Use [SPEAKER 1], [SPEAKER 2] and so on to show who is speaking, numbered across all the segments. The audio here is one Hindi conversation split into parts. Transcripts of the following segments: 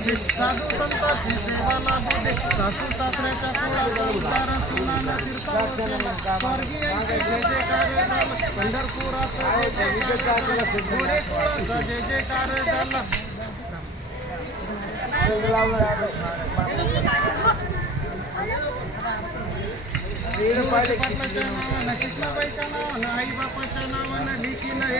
[SPEAKER 1] बुद्धी साधू संताची सेवा लाभू दे सासू सासऱ्याच्या पुढे उदाहरण सुनाना तीर्थावरतीला स्वर्गीयांचे जय जयकार झाला पंढरपुराचं जय जयकार झाला पुढे जय जयकार झाला वीरपाले किती नाशिकला बाईच्या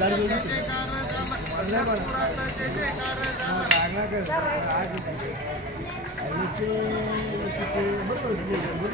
[SPEAKER 1] कारण पडल्या